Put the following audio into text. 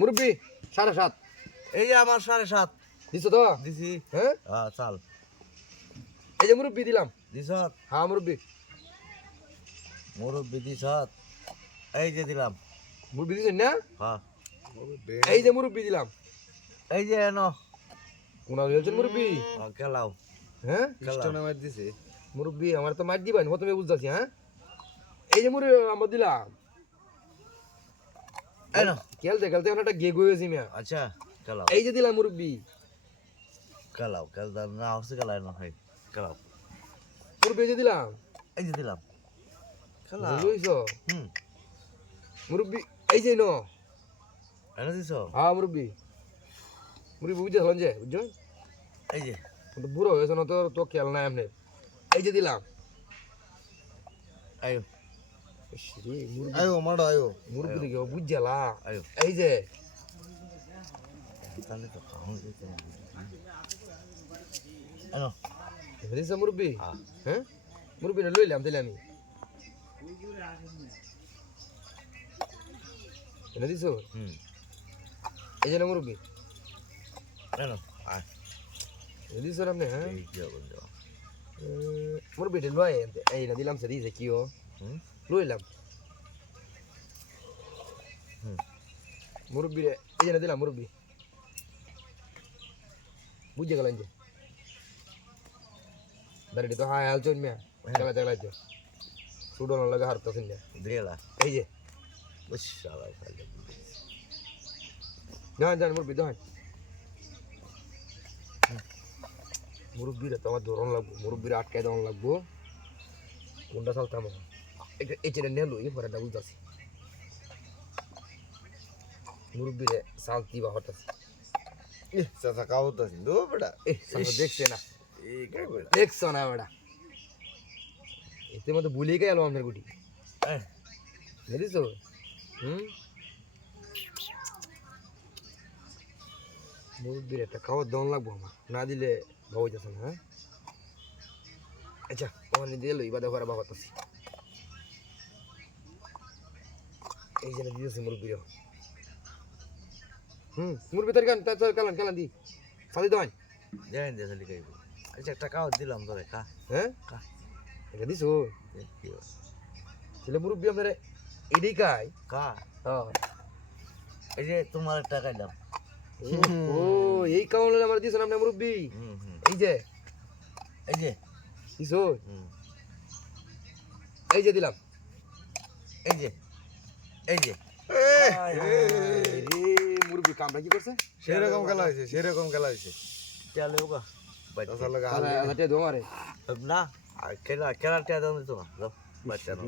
মুরব্বি 7.5 এই যে আমার 7.5 দিছো তো দিছি হ্যাঁ চাল এই যে মুরব্বি দিলাম দিছ হ্যাঁ মুরব্বি মুরব্বি দিছ এই যে দিলাম মুরব্বি দিছেন না হ্যাঁ এই যে মুরব্বি দিলাম এই যে এনো কোনা দিয়েছেন মুরব্বি খেলাও হ্যাঁ নামাই দিছে মুরব্বি আমার তো মার দিবেন প্রথমে বুঝতাছি হ্যাঁ এই যে মুরব্বি আমরা দিলাম এনো খেলতে খেলতে একটা গে গয়েছি মিয়া আচ্ছা খেলাও এই যে দিলাম মুরব্বি খেলাও খেলতে না হচ্ছে খেলাই না হয় খেলাও মুরব্বি এই যে দিলাম এই যে দিলাম খেলাও বুঝছো হুম মুরব্বি এই যে নো এনে দিছ হ্যাঁ মুরব্বি মুরব্বি বুঝতে হলেন যে বুঝছো এই যে তো বুড়ো হয়েছে না তো তো খেয়াল নাই আপনি এই যে দিলাম আয়ো আয়ো মাডো আয়ো মুরব্বি দিকে বুঝলা আয়ো এই যে তাহলে তো কাউন দিতে এনো দিছে মুরব্বি হ্যাঁ হ্যাঁ মুরব্বি না লইলাম তাইলে আমি এনে দিছো হুম এই যে না মুরব্বি এনো আয় এনে দিছো আপনি হ্যাঁ এই কি হবে মুরব্বি লই এই না দিলাম সে দিছে কিও হুম লইলাম হুম মুরব্বি এই যে না দিলাম মুরব্বি বুঝে গেলেন যে দাঁড়িয়ে তো হাই হাল চল মিয়া চালা চালাইতে সুডন লাগে হারতাছেন না দিলা এই যে বুঝছালা খালি যান যান মুরব্বি যান মুরব্বিরা তো আমার ধরন লাগবো মুরব্বিরা আটকায় দেওয়ান লাগবো কোনটা চালতাম এই চেনে নেলো এই পরে বুঝতেছি মুরব্বিরে শান্তি বা হঠাৎ চাচা কাউতাছি দো বেটা দেখছে না এই কে বেটা দেখছো না বেটা এতে মধ্যে ভুলে গেল আমাদের গুটি বুঝিস মুরব্বির একটা খাওয়ার দাম লাগবো আমার না দিলে ভাবো যাচ্ছে না হ্যাঁ আচ্ছা ওখানে দিয়ে এলো এবার ঘরে বাবা তাছি এই জন্য দিয়েছে মুরব্বির মুরব্বি তার তার কালান কালান দি সাদি দান জানেন যে খালি খাইব আচ্ছা একটা কাউ দিলাম তোরে খা হ্যাঁ খা এটা দিছো ছেলে মুরব্বি আপনার এটাই খায় খা হ্যাঁ এই যে তোমার একটা খাইলাম ও এই কারণে আমার দিছেন আপনি মুরব্বি এই যে দিছো এই যে দিলাম এই যে মুরব্বি কামটা কি করছে সেরকম খেলা হয়েছে চলে ওগা বাচ্চা লাগা আচ্ছা দো মারে না খেলা খেলাটা দাও তো না বাচ্চা না